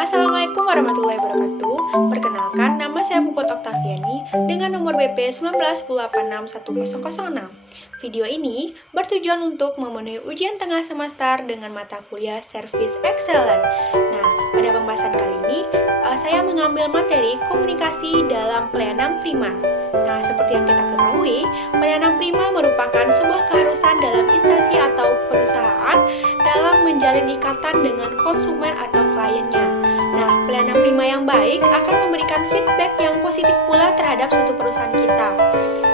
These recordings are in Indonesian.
Assalamualaikum warahmatullahi wabarakatuh. Perkenalkan, nama saya Puput Oktaviani dengan nomor BP 19 1086 1006. Video ini bertujuan untuk memenuhi ujian tengah semester dengan mata kuliah Service Excellent. Nah, pada pembahasan kali ini, saya mengambil materi komunikasi dalam pelayanan prima. Nah, seperti yang kita ketahui, pelayanan prima merupakan sebuah keharusan dalam instansi atau perusahaan dalam menjalin ikatan dengan konsumen atau kliennya. Nah, pelayanan prima yang baik akan memberikan feedback yang positif pula terhadap suatu perusahaan kita.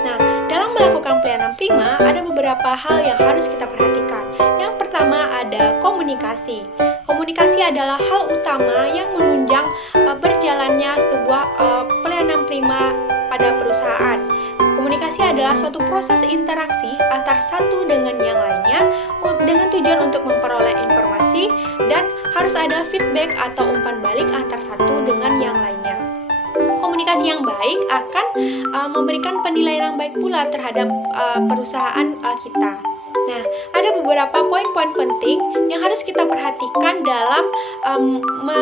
Nah, dalam melakukan pelayanan prima, ada beberapa hal yang harus kita perhatikan. Yang pertama ada komunikasi. Komunikasi adalah hal utama yang menunjang berjalannya sebuah pelayanan prima pada perusahaan. Komunikasi adalah suatu proses interaksi antar satu dengan yang lainnya dengan tujuan untuk memperoleh informasi dan harus ada feedback atau umpan balik antar satu dengan yang lainnya. Komunikasi yang baik akan memberikan penilaian yang baik pula terhadap perusahaan kita. Nah, ada beberapa poin-poin penting yang harus kita perhatikan dalam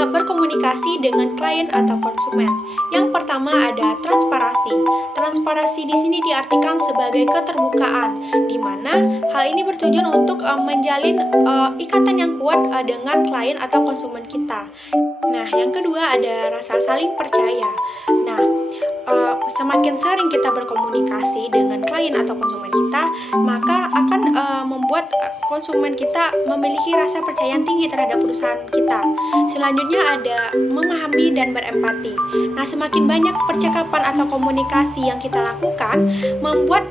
berkomunikasi dengan klien atau konsumen. Yang pertama ada transparansi. Transparansi di sini diartikan sebagai keterbukaan, di mana hal ini bertujuan untuk menjalin ikatan yang kuat dengan klien atau konsumen kita. Nah, yang kedua ada rasa saling percaya. Nah, semakin sering kita berkomunikasi dengan klien atau konsumen kita, maka akan membuat konsumen kita memiliki rasa percaya yang tinggi terhadap perusahaan kita. Selanjutnya ada memahami dan berempati. Nah, semakin banyak percakapan atau komunikasi yang kita lakukan, membuat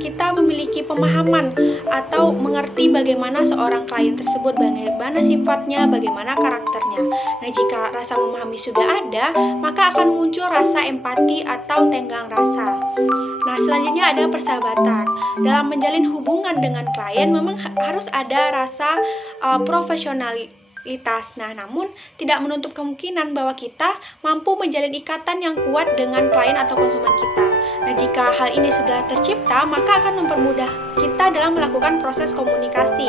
kita memiliki pemahaman atau mengerti bagaimana seorang klien tersebut, bagaimana sifatnya, bagaimana karakternya. Nah, jika rasa memahami sudah ada, maka akan muncul rasa empati atau tenggang rasa. Nah, selanjutnya ada persahabatan. Dalam menjalin hubungan dengan klien memang harus ada rasa profesionalitas. Nah, namun tidak menutup kemungkinan bahwa kita mampu menjalin ikatan yang kuat dengan klien atau konsumen kita. Nah, jika hal ini sudah tercipta, maka akan mempermudah kita dalam melakukan proses komunikasi.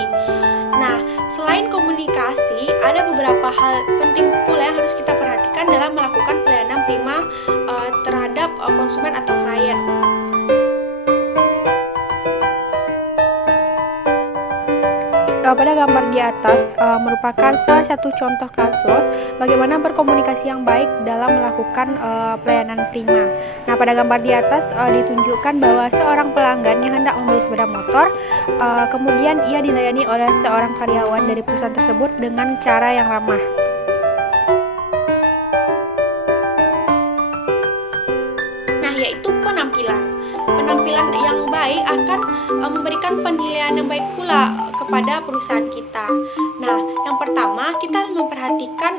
Nah, selain komunikasi, ada beberapa hal penting pula yang harus kita perhatikan dalam melakukan pelayanan prima terhadap konsumen atau klien. Pada gambar di atas merupakan salah satu contoh kasus bagaimana berkomunikasi yang baik dalam melakukan pelayanan prima. Nah, pada gambar di atas ditunjukkan bahwa seorang pelanggan yang hendak membeli sepeda motor, kemudian ia dilayani oleh seorang karyawan dari perusahaan tersebut dengan cara yang ramah. Nah, yaitu penampilan. Penampilan yang baik akan memberikan penilaian yang baik pula kepada perusahaan kita. Nah, yang pertama kita harus memperhatikan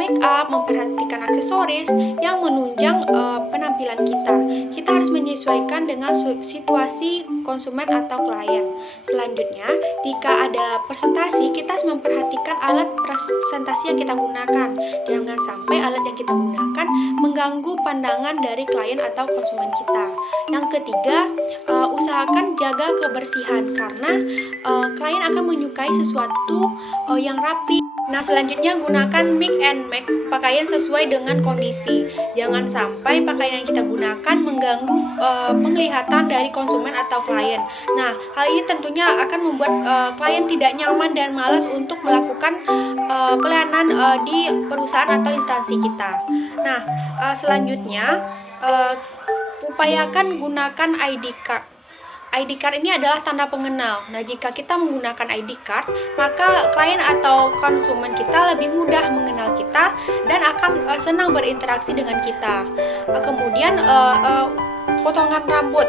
make up, memperhatikan aksesoris yang menunjang penampilan kita. Kita harus menyesuaikan dengan situasi konsumen atau klien. Selanjutnya, jika ada presentasi, kita harus memperhatikan alat presentasi yang kita gunakan. Jangan sampai alat yang kita gunakan mengganggu pandangan dari klien atau konsumen kita. Yang ketiga, usahakan jaga kebersihan karena klien akan menyukai sesuatu yang rapi. Nah, selanjutnya gunakan mix and match pakaian sesuai dengan kondisi. Jangan sampai pakaian yang kita gunakan mengganggu penglihatan dari konsumen atau klien. Nah, hal ini tentunya akan membuat klien tidak nyaman dan malas untuk melakukan pelayanan di perusahaan atau instansi kita. Nah, selanjutnya, upayakan gunakan ID card. ID card ini adalah tanda pengenal. Nah, jika kita menggunakan ID card, maka klien atau konsumen kita lebih mudah mengenal kita dan akan senang berinteraksi dengan kita. Kemudian, potongan rambut.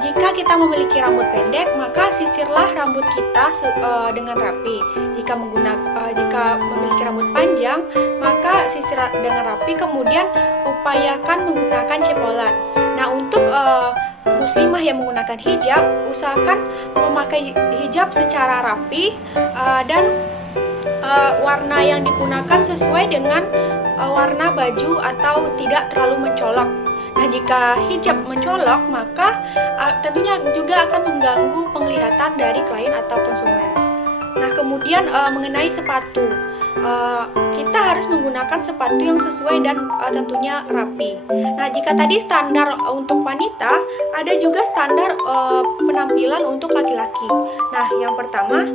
Jika kita memiliki rambut pendek, maka sisirlah rambut kita dengan rapi. Jika memiliki rambut panjang, maka sisir dengan rapi. Kemudian upayakan menggunakan cepolan. Nah, untuk muslimah yang menggunakan hijab, usahakan memakai hijab secara rapi dan warna yang digunakan sesuai dengan warna baju atau tidak terlalu mencolok. Nah, jika hijab mencolok, maka tentunya juga akan mengganggu penglihatan dari klien atau konsumen. Nah, kemudian mengenai sepatu, kita harus menggunakan sepatu yang sesuai dan tentunya rapi. Nah, jika tadi standar untuk wanita, ada juga standar penampilan untuk laki-laki. Nah, yang pertama,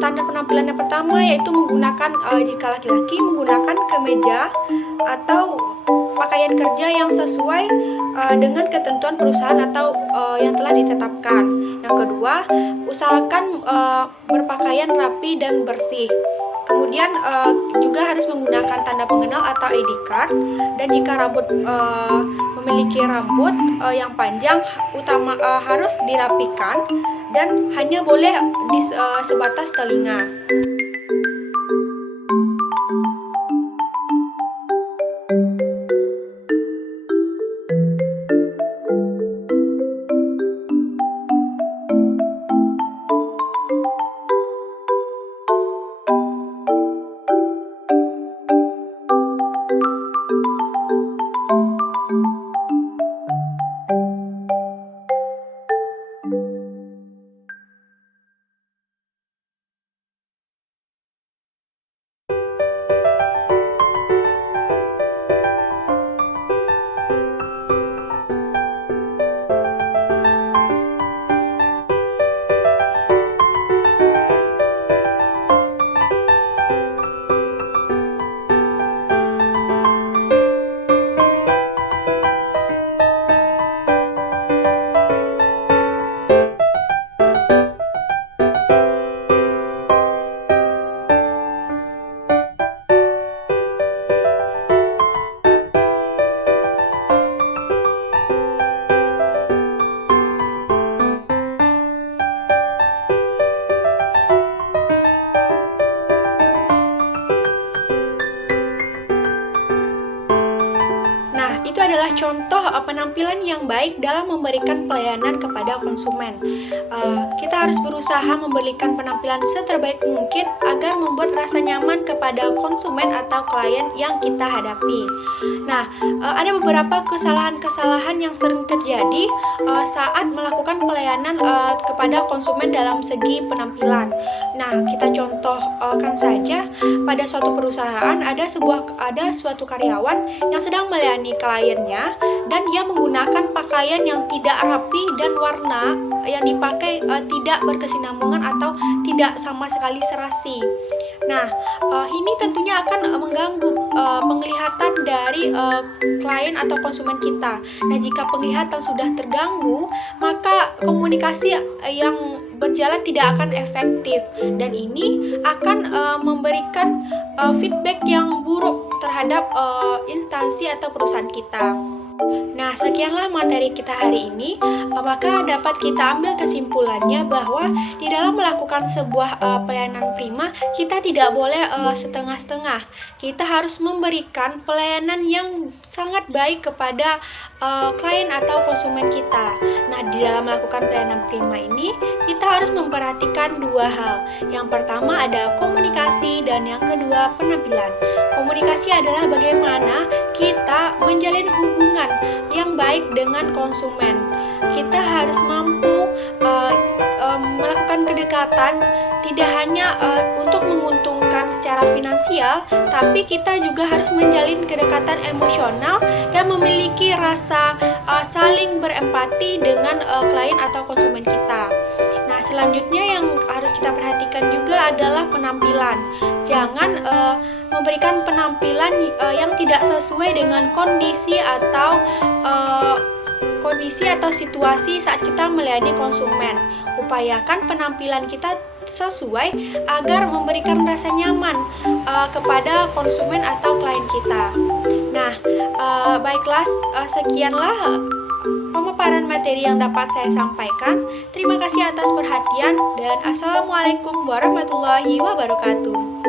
standar penampilan yang pertama yaitu menggunakan, jika laki-laki menggunakan kemeja atau pakaian kerja yang sesuai dengan ketentuan perusahaan atau yang telah ditetapkan. Yang kedua, usahakan berpakaian rapi dan bersih. Kemudian juga harus menggunakan tanda pengenal atau ID card. Dan jika memiliki rambut yang panjang, harus dirapikan dan hanya boleh sebatas telinga. Itu adalah contoh penampilan yang baik dalam memberikan pelayanan kepada konsumen. Kita harus berusaha memberikan penampilan seterbaik mungkin agar membuat rasa nyaman kepada konsumen atau klien yang kita hadapi. Nah, ada beberapa kesalahan-kesalahan yang sering terjadi saat melakukan pelayanan kepada konsumen dalam segi penampilan. Nah, kita contohkan saja pada suatu perusahaan ada suatu karyawan yang sedang melayani kliennya dan dia menggunakan pakaian yang tidak rapi dan warna yang dipakai tidak berkesinambungan atau tidak sama sekali serasi. Nah, ini tentunya akan mengganggu penglihatan dari klien atau konsumen kita. Nah, jika penglihatan sudah terganggu, maka komunikasi yang berjalan tidak akan efektif dan ini akan memberikan feedback yang buruk terhadap instansi atau perusahaan kita. Nah, sekianlah materi kita hari ini. Maka dapat kita ambil kesimpulannya bahwa di dalam melakukan sebuah pelayanan prima, kita tidak boleh setengah-setengah. Kita harus memberikan pelayanan yang sangat baik kepada klien atau konsumen kita. Nah, di dalam melakukan pelayanan prima ini, kita harus memperhatikan dua hal. Yang pertama ada komunikasi dan yang kedua penampilan. Komunikasi adalah bagaimana kita menjalin hubungan yang baik dengan konsumen. Kita harus mampu melakukan kedekatan tidak hanya untuk menguntungkan secara finansial, tapi kita juga harus menjalin kedekatan emosional dan memiliki rasa saling berempati dengan klien atau konsumen kita. Nah, selanjutnya yang harus kita perhatikan juga adalah penampilan. Jangan memberikan penampilan yang tidak sesuai dengan kondisi atau situasi saat kita melayani konsumen. Upayakan penampilan kita sesuai agar memberikan rasa nyaman kepada konsumen atau klien kita. Nah, baiklah, sekianlah pemaparan materi yang dapat saya sampaikan. Terima kasih atas perhatian dan assalamualaikum warahmatullahi wabarakatuh.